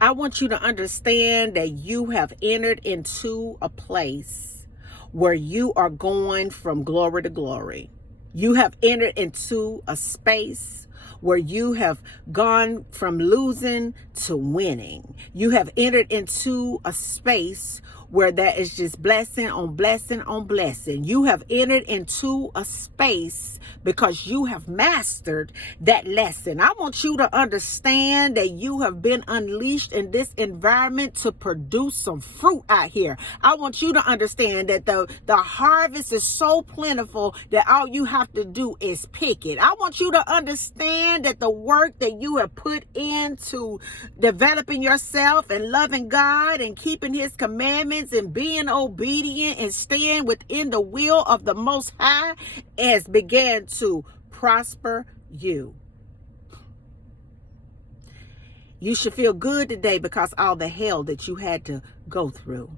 I want you to understand that you have entered into a place where you are going from glory to glory. You have entered into a space where you have gone from losing to winning. You have entered into a space where there is just blessing on blessing on blessing. You have entered into a space because you have mastered that lesson. I want you to understand that you have been unleashed in this environment to produce some fruit out here. I want you to understand that the harvest is so plentiful that all you have to do is pick it. I want you to understand that the work that you have put into developing yourself and loving God and keeping his commandments and being obedient and staying within the will of the Most High has began to prosper you. You should feel good today because all the hell that you had to go through.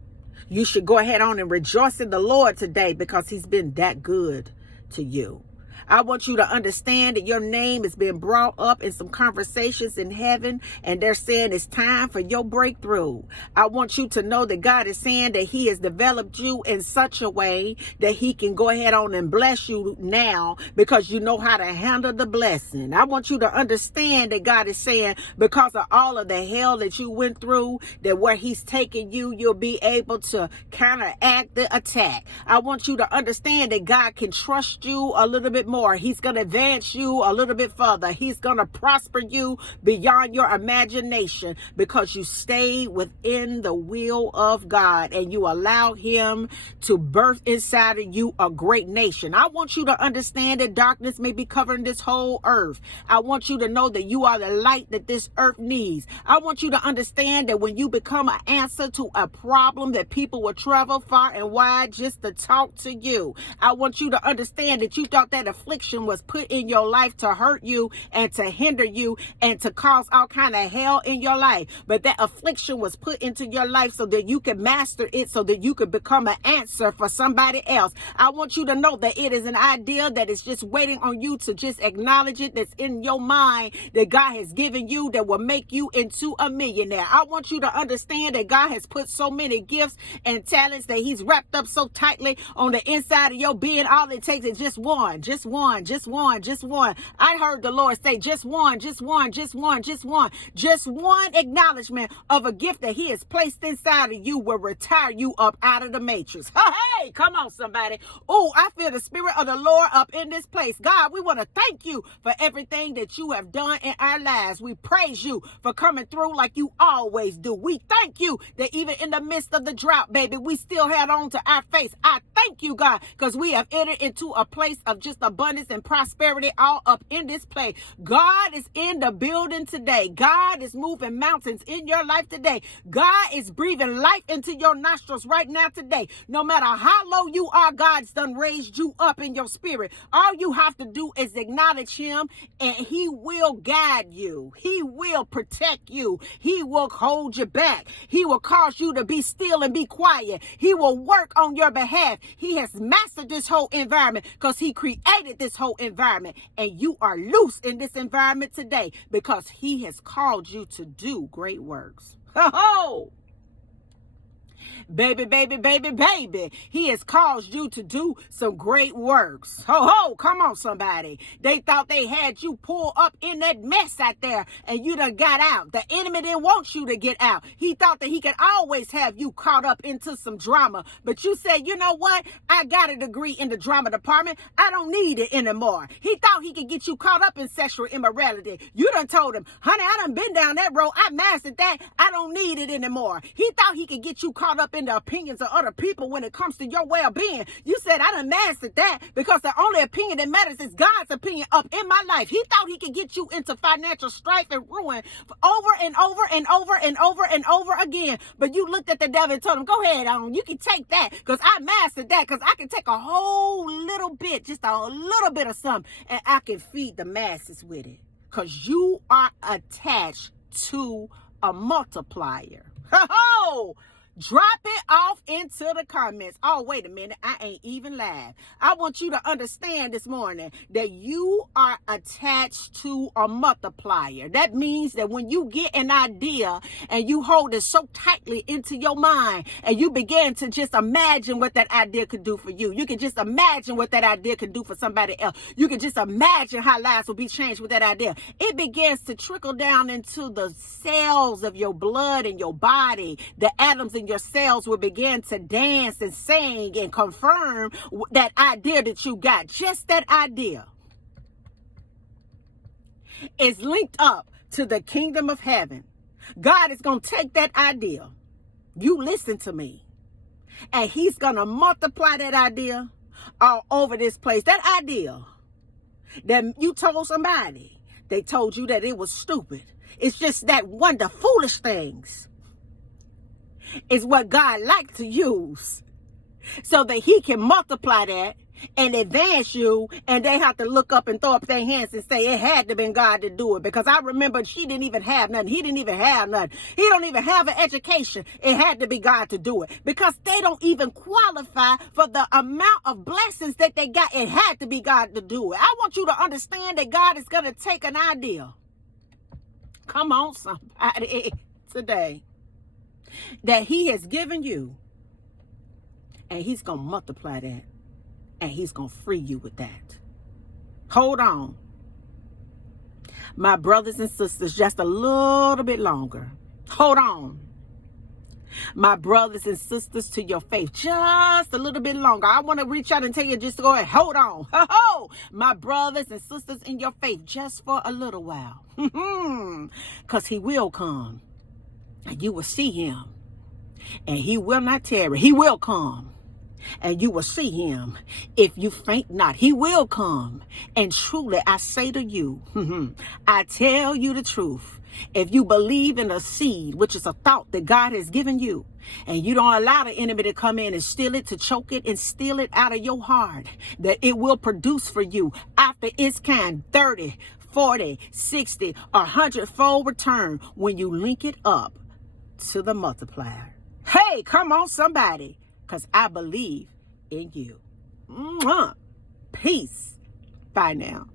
You should go ahead on and rejoice in the Lord today because he's been that good to you. I want you to understand that your name has been brought up in some conversations in heaven, and they're saying it's time for your breakthrough. I want you to know that God is saying that he has developed you in such a way that he can go ahead on and bless you now because you know how to handle the blessing. I want you to understand that God is saying because of all of the hell that you went through, that where he's taking you, you'll be able to counteract the attack. I want you to understand that God can trust you a little bit more. He's going to advance you a little bit further. He's going to prosper you beyond your imagination because you stay within the will of God and you allow him to birth inside of you a great nation. I want you to understand that darkness may be covering this whole earth. I want you to know that you are the light that this earth needs. I want you to understand that when you become an answer to a problem, that people will travel far and wide just to talk to you. I want you to understand that you thought that affliction was put in your life to hurt you and to hinder you and to cause all kind of hell in your life. But that affliction was put into your life so that you can master it, so that you could become an answer for somebody else. I want you to know that it is an idea that is just waiting on you to just acknowledge it, that's in your mind that God has given you that will make you into a millionaire. I want you to understand that God has put so many gifts and talents that he's wrapped up so tightly on the inside of your being. All it takes is just one. I heard the Lord say just one acknowledgement of a gift that he has placed inside of you will retire you up out of the matrix. Hey, come on somebody. Oh, I feel the spirit of the Lord up in this place. God, we want to thank you for everything that you have done in our lives. We praise you for coming through like you always do. We thank you that even in the midst of the drought, baby, we still had on to our face. I thank you, God, because we have entered into a place of just abundance and prosperity all up in this place. God is in the building today. God is moving mountains in your life today. God is breathing life into your nostrils right now today. No matter how low you are, God's done raised you up in your spirit. All you have to do is acknowledge him and he will guide you. He will protect you. He will hold you back. He will cause you to be still and be quiet. He will work on your behalf. He has mastered this whole environment because he created this whole environment, and you are loose in this environment today because he has called you to do great works. Ho-ho! Baby, he has caused you to do some great works. Ho, come on somebody. They thought they had you pulled up in that mess out there and you done got out. The enemy didn't want you to get out. He thought that he could always have you caught up into some drama. But you said, you know what? I got a degree in the drama department. I don't need it anymore. He thought he could get you caught up in sexual immorality. You done told him, honey, I done been down that road. I mastered that. I don't need it anymore. He thought he could get you caught up in the opinions of other people when it comes to your well-being. You said, I done mastered that because the only opinion that matters is God's opinion up in my life. He thought he could get you into financial strife and ruin over and over again. But you looked at the devil and told him, go ahead on. You can take that because I mastered that because I can take a whole little bit, just a little bit of something, and I can feed the masses with it because you are attached to a multiplier. Ho! Drop it off into the comments. Oh, wait a minute. I ain't even live. I want you to understand this morning that you are attached to a multiplier. That means that when you get an idea and you hold it so tightly into your mind and you begin to just imagine what that idea could do for you. You can just imagine what that idea could do for somebody else. You can just imagine how lives will be changed with that idea. It begins to trickle down into the cells of your blood and your body. The atoms in your cells will begin to dance and sing and confirm that idea that you got. Just that idea is linked up to the kingdom of heaven. God is going to take that idea. You listen to me. And he's going to multiply that idea all over this place. That idea that you told somebody, they told you that it was stupid. It's just that one of the foolish things is what God likes to use so that he can multiply that and advance you, and they have to look up and throw up their hands and say it had to been God to do it. Because I remember she didn't even have nothing. He didn't even have nothing. He don't even have an education. It had to be God to do it. Because they don't even qualify for the amount of blessings that they got. It had to be God to do it. I want you to understand that God is going to take an idea. Come on, somebody, today, that he has given you, and he's going to multiply that, and he's going to free you with that. Hold on. My brothers and sisters, just a little bit longer. Hold on. My brothers and sisters to your faith, just a little bit longer. I want to reach out and tell you just to go ahead. Hold on. Ho-ho. My brothers and sisters in your faith, just for a little while. Because he will come. And you will see him. And he will not tarry. He will come. And you will see him if you faint not. He will come. And truly, I say to you, I tell you the truth. If you believe in a seed, which is a thought that God has given you, and you don't allow the enemy to come in and steal it, to choke it and steal it out of your heart, that it will produce for you after its kind 30, 40, 60, 100-fold return when you link it up to the multiplier. Hey, come on, somebody, because I believe in you. Peace. Bye now.